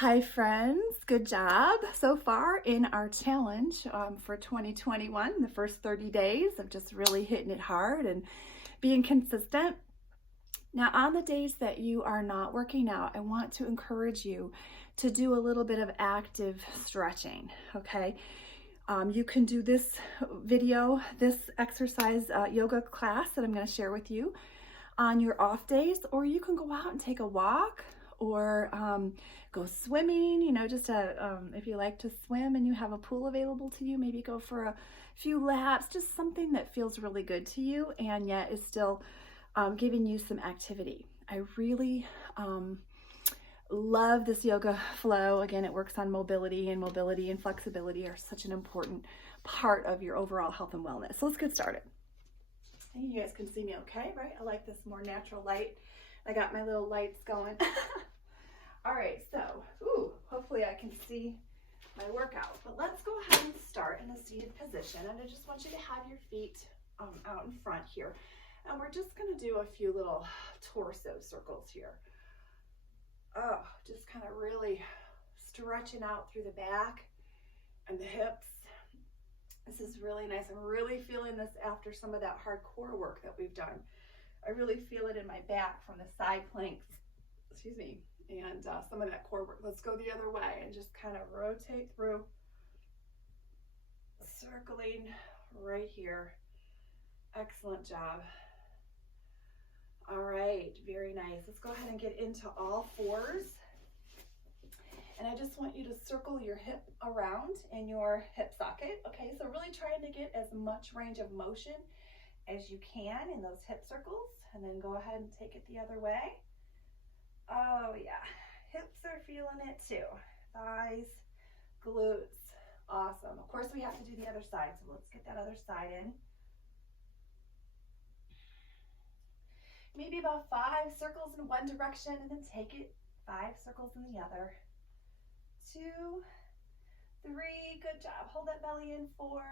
Hi friends, good job so far in our challenge for 2021, the first 30 days of just really hitting it hard and being consistent. Now on the days that you are not working out, I want to encourage you to do a little bit of active stretching, okay? You can do this this exercise yoga class that I'm going to share with you on your off days, or you can go out and take a walk or go swimming, just if you like to swim and you have a pool available to you, maybe go for a few laps, just something that feels really good to you and yet is still giving you some activity. I really love this yoga flow. Again, it works on mobility, and mobility and flexibility are such an important part of your overall health and wellness. So let's get started. You guys can see me okay, right? I like this more natural light. I got my little lights going. All right, so, hopefully I can see my workout. But let's go ahead and start in a seated position. And I just want you to have your feet out in front here. And we're just gonna do a few little torso circles here. Oh, just kind of really stretching out through the back and the hips. This is really nice. I'm really feeling this after some of that hard core work that we've done. I really feel it in my back from the side planks, and some of that core work. Let's go the other way and just kind of rotate through, circling right here. Excellent job. All right, very nice. Let's go ahead and get into all fours. And I just want you to circle your hip around in your hip socket. Okay, so really trying to get as much range of motion as you can in those hip circles, and then go ahead and take it the other way. Oh yeah, hips are feeling it too. Thighs, glutes, awesome. Of course we have to do the other side, so let's get that other side in. Maybe about 5 circles in one direction, and then take it 5 circles in the other. 2, 3, good job. Hold that belly in. 4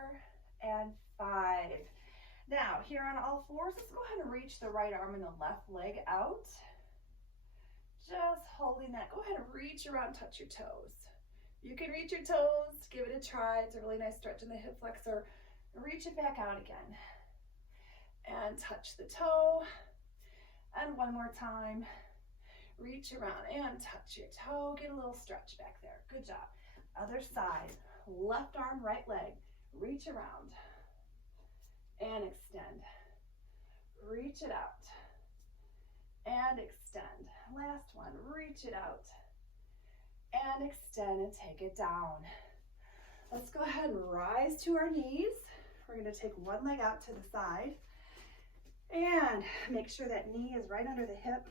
and 5. Now, here on all fours, let's go ahead and reach the right arm and the left leg out. Just holding that. Go ahead and reach around, touch your toes. You can reach your toes, give it a try. It's a really nice stretch in the hip flexor. Reach it back out again. And touch the toe. And one more time. Reach around and touch your toe. Get a little stretch back there. Good job. Other side. Left arm, right leg. Reach around and extend. Reach it out and extend. Last one. Reach it out and extend, and take it down. Let's go ahead and rise to our knees. We're going to take one leg out to the side and make sure that knee is right under the hip.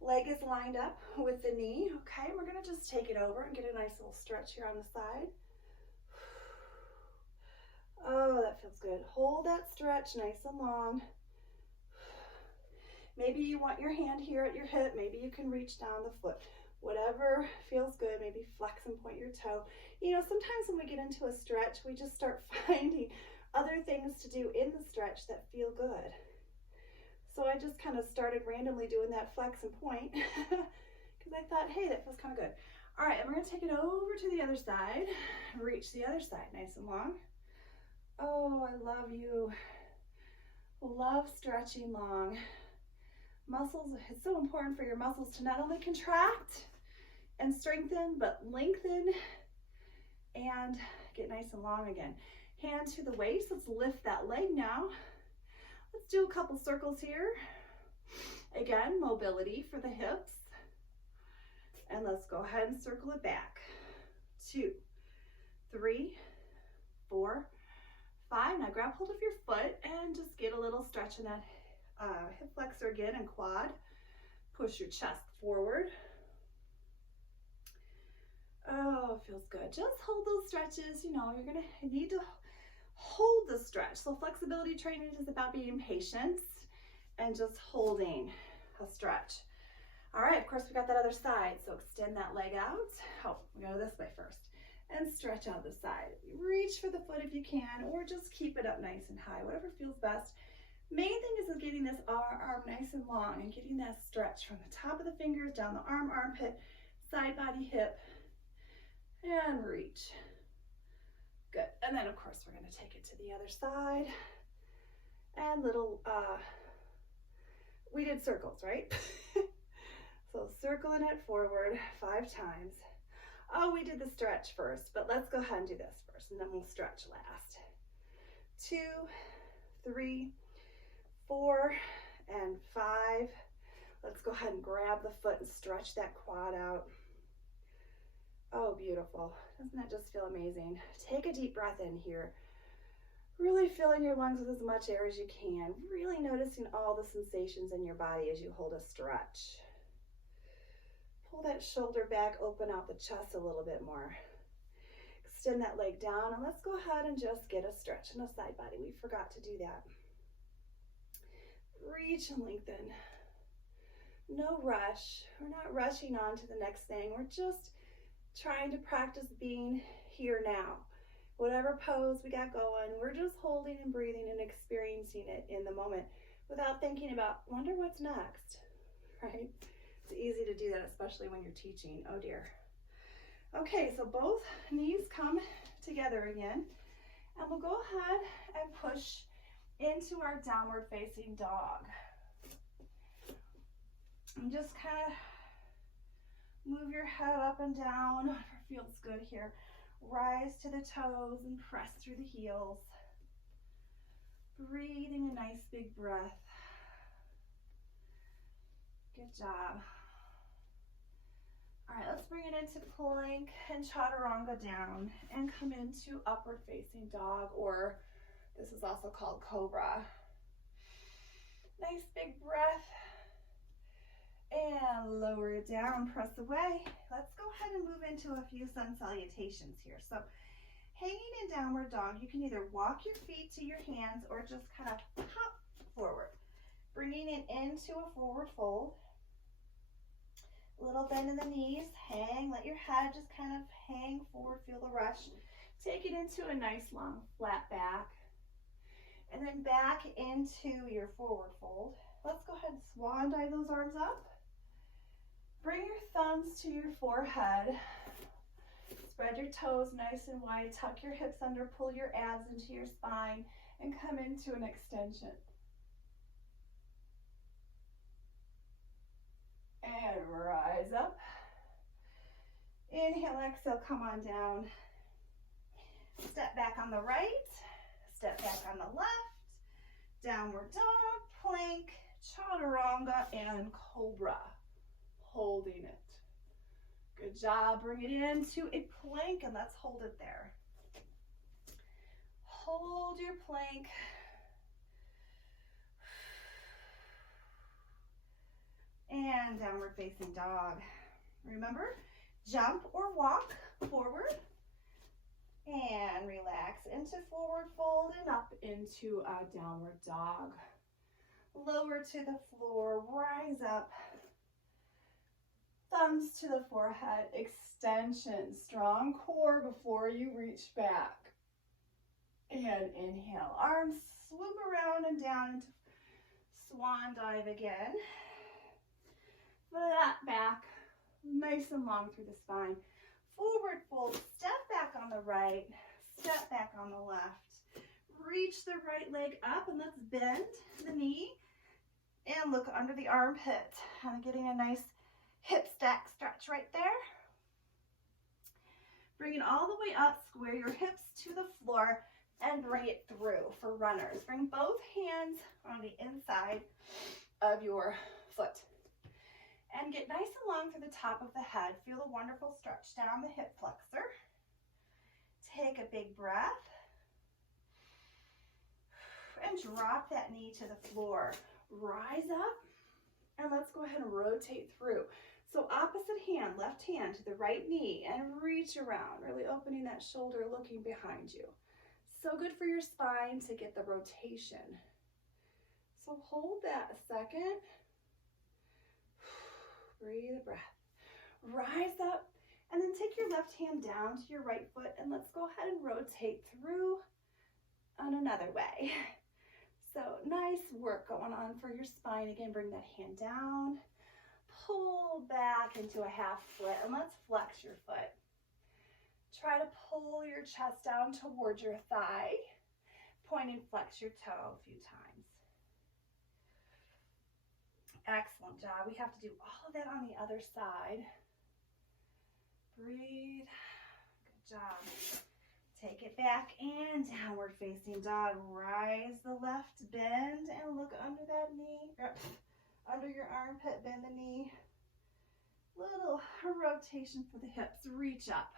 Leg is lined up with the knee. Okay, we're going to just take it over and get a nice little stretch here on the side. Oh, that feels good. Hold that stretch nice and long. Maybe you want your hand here at your hip. Maybe you can reach down the foot. Whatever feels good. Maybe flex and point your toe. Sometimes when we get into a stretch, we just start finding other things to do in the stretch that feel good. So I just kind of started randomly doing that flex and point because I thought, hey, that feels kind of good. All right, and we're going to take it over to the other side. Reach the other side nice and long. Oh, I love you. Love stretching long. Muscles, it's so important for your muscles to not only contract and strengthen, but lengthen and get nice and long again. Hand to the waist. Let's lift that leg now. Let's do a couple circles here. Again, mobility for the hips. And let's go ahead and circle it back. 2, 3, 4, 5. Now grab hold of your foot and just get a little stretch in that hip flexor again and quad. Push your chest forward. Oh, feels good. Just hold those stretches. You're going to need to hold the stretch. So flexibility training is about being patient and just holding a stretch. All right, of course we got that other side. So extend that leg out. Oh, we go this way first. And stretch out the side. Reach for the foot if you can, or just keep it up nice and high, whatever feels best. Main thing is getting this arm nice and long and getting that stretch from the top of the fingers down the arm, armpit, side body hip, and reach. Good. And then of course we're going to take it to the other side. And little, we did circles, right? So circling it forward 5 times. Oh, we did the stretch first, but let's go ahead and do this first, and then we'll stretch last. 2, 3, 4, and 5. Let's go ahead and grab the foot and stretch that quad out. Oh, beautiful. Doesn't that just feel amazing? Take a deep breath in here. Really filling your lungs with as much air as you can. Really noticing all the sensations in your body as you hold a stretch. Pull that shoulder back, open out the chest a little bit more. Extend that leg down, and let's go ahead and just get a stretch in the side body. We forgot to do that. Reach and lengthen. No rush. We're not rushing on to the next thing. We're just trying to practice being here now. Whatever pose we got going, we're just holding and breathing and experiencing it in the moment without thinking about, wonder what's next, right? It's easy to do that, especially when you're teaching. Oh dear. Okay, so both knees come together again, and we'll go ahead and push into our downward facing dog. And just kind of move your head up and down, whatever feels good here. Rise to the toes and press through the heels. Breathing a nice big breath. Good job. All right, let's bring it into plank and chaturanga down and come into upward facing dog, or this is also called cobra. Nice big breath. And lower it down, press away. Let's go ahead and move into a few sun salutations here. So hanging in downward dog, you can either walk your feet to your hands or just kind of hop forward. Bringing it into a forward fold. A little bend in the knees, hang, let your head just kind of hang forward, feel the rush. Take it into a nice long flat back. And then back into your forward fold. Let's go ahead and swan dive those arms up. Bring your thumbs to your forehead. Spread your toes nice and wide. Tuck your hips under, pull your abs into your spine, and come into an extension. And rise up. Inhale, exhale, come on down. Step back on the right, step back on the left. Downward dog, plank, chaturanga, and cobra. Holding it. Good job. Bring it into a plank, and let's hold it there. Hold your plank. And downward facing dog. Remember, jump or walk forward. And relax into forward fold and up into a downward dog. Lower to the floor, rise up. Thumbs to the forehead, extension, strong core before you reach back. And inhale, arms swoop around and down into swan dive again. Flat back, nice and long through the spine. Forward fold, step back on the right, step back on the left. Reach the right leg up, and let's bend the knee and look under the armpit. I'm getting a nice hip stack stretch right there. Bring it all the way up, square your hips to the floor, and bring it through for runners. Bring both hands on the inside of your foot. And get nice and long through the top of the head. Feel the wonderful stretch down the hip flexor. Take a big breath. And drop that knee to the floor. Rise up. And let's go ahead and rotate through. So opposite hand, left hand to the right knee, and reach around, really opening that shoulder, looking behind you. So good for your spine to get the rotation. So hold that a second. Breathe a breath. Rise up, and then take your left hand down to your right foot, and let's go ahead and rotate through on another way. So nice work going on for your spine. Again, bring that hand down. pull back into a half split, and let's flex your foot. Try to pull your chest down toward your thigh. Point and flex your toe a few times. Excellent job. We have to do all of that on the other side. Breathe. Good job. Take it back and downward facing dog. Rise the left, bend, and look under that knee. Under your armpit, bend the knee. Little rotation for the hips. Reach up.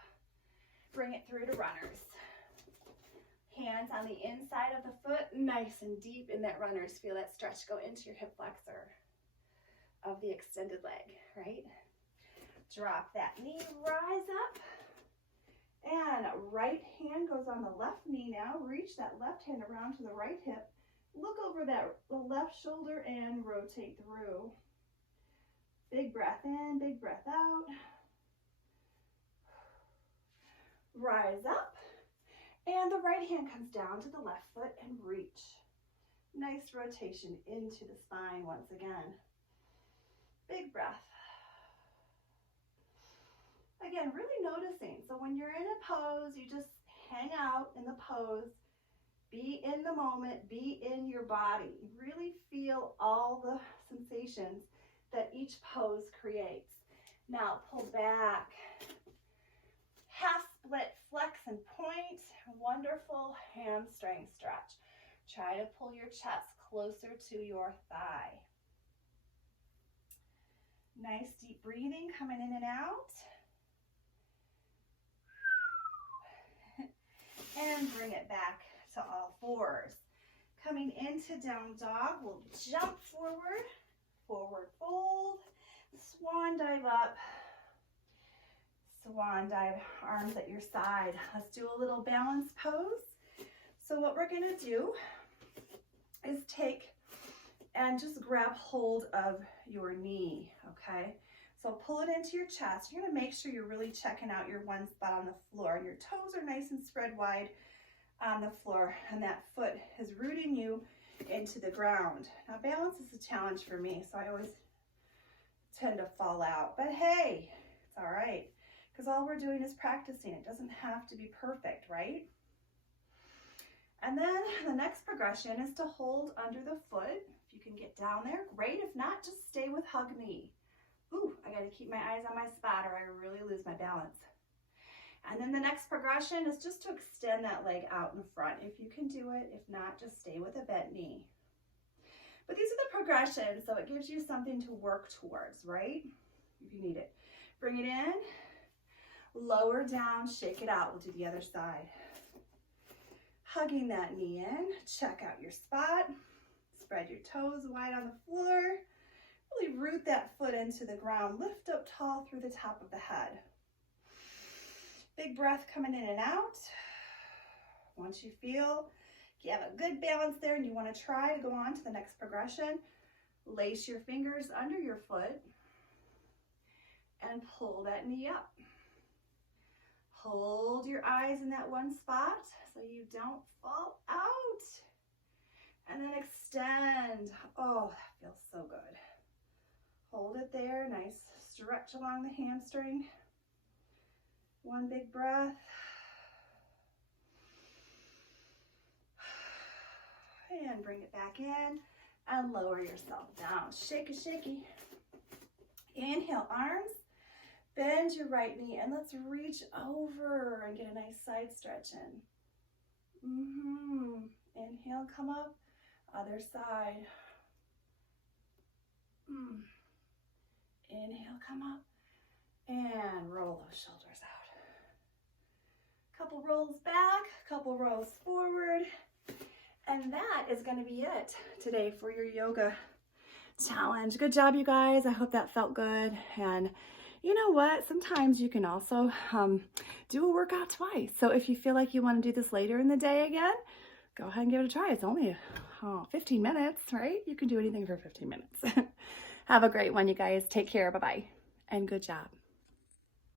Bring it through to runners. Hands on the inside of the foot, nice and deep in that runners. Feel that stretch go into your hip flexor of the extended leg, right? Drop that knee, rise up. And right hand goes on the left knee now. Reach that left hand around to the right hip. Look over that left shoulder and rotate through. Big breath in, big breath out. Rise up. And the right hand comes down to the left foot and reach. Nice rotation into the spine once again. Big breath. Again, really noticing. So when you're in a pose, you just hang out in the pose. Be in the moment. Be in your body. Really feel all the sensations that each pose creates. Now pull back. Half split, flex and point. Wonderful hamstring stretch. Try to pull your chest closer to your thigh. Nice deep breathing coming in and out. And bring it back to all fours. Coming into down dog, we'll jump forward, forward fold, swan dive up. Swan dive, arms at your side. Let's do a little balance pose. So what we're gonna do is take and just grab hold of your knee, okay? So pull it into your chest. You're gonna make sure you're really checking out your one spot on the floor, and your toes are nice and spread wide on the floor, and that foot is rooting you into the ground. Now balance is a challenge for me, so I always tend to fall out, but hey, it's all right. Because all we're doing is practicing. It doesn't have to be perfect, right? And then the next progression is to hold under the foot. If you can get down there, great. If not, just stay with hug knee. Ooh, I got to keep my eyes on my spot or I really lose my balance. And then the next progression is just to extend that leg out in front. If you can do it, if not, just stay with a bent knee. But these are the progressions, so it gives you something to work towards, right? If you need it. Bring it in. Lower down, shake it out. We'll do the other side. Hugging that knee in, check out your spot. Spread your toes wide on the floor. Really root that foot into the ground. Lift up tall through the top of the head. Big breath coming in and out. Once you feel you have a good balance there and you want to try to go on to the next progression, lace your fingers under your foot and pull that knee up. Hold your eyes in that one spot so you don't fall out. And then extend. Oh, that feels so good. Hold it there. Nice stretch along the hamstring. One big breath. And bring it back in and lower yourself down. Shake a shaky. Inhale, arms. Bend your right knee and let's reach over and get a nice side stretch in. Inhale, come up. Other side. Inhale, come up. And roll those shoulders out. Couple rolls back, couple rolls forward. And that is going to be it today for your yoga challenge. Good job, you guys. I hope that felt good. And you know what? Sometimes you can also do a workout twice. So if you feel like you want to do this later in the day again, go ahead and give it a try. It's only 15 minutes, right? You can do anything for 15 minutes. Have a great one, you guys. Take care. Bye-bye. And good job.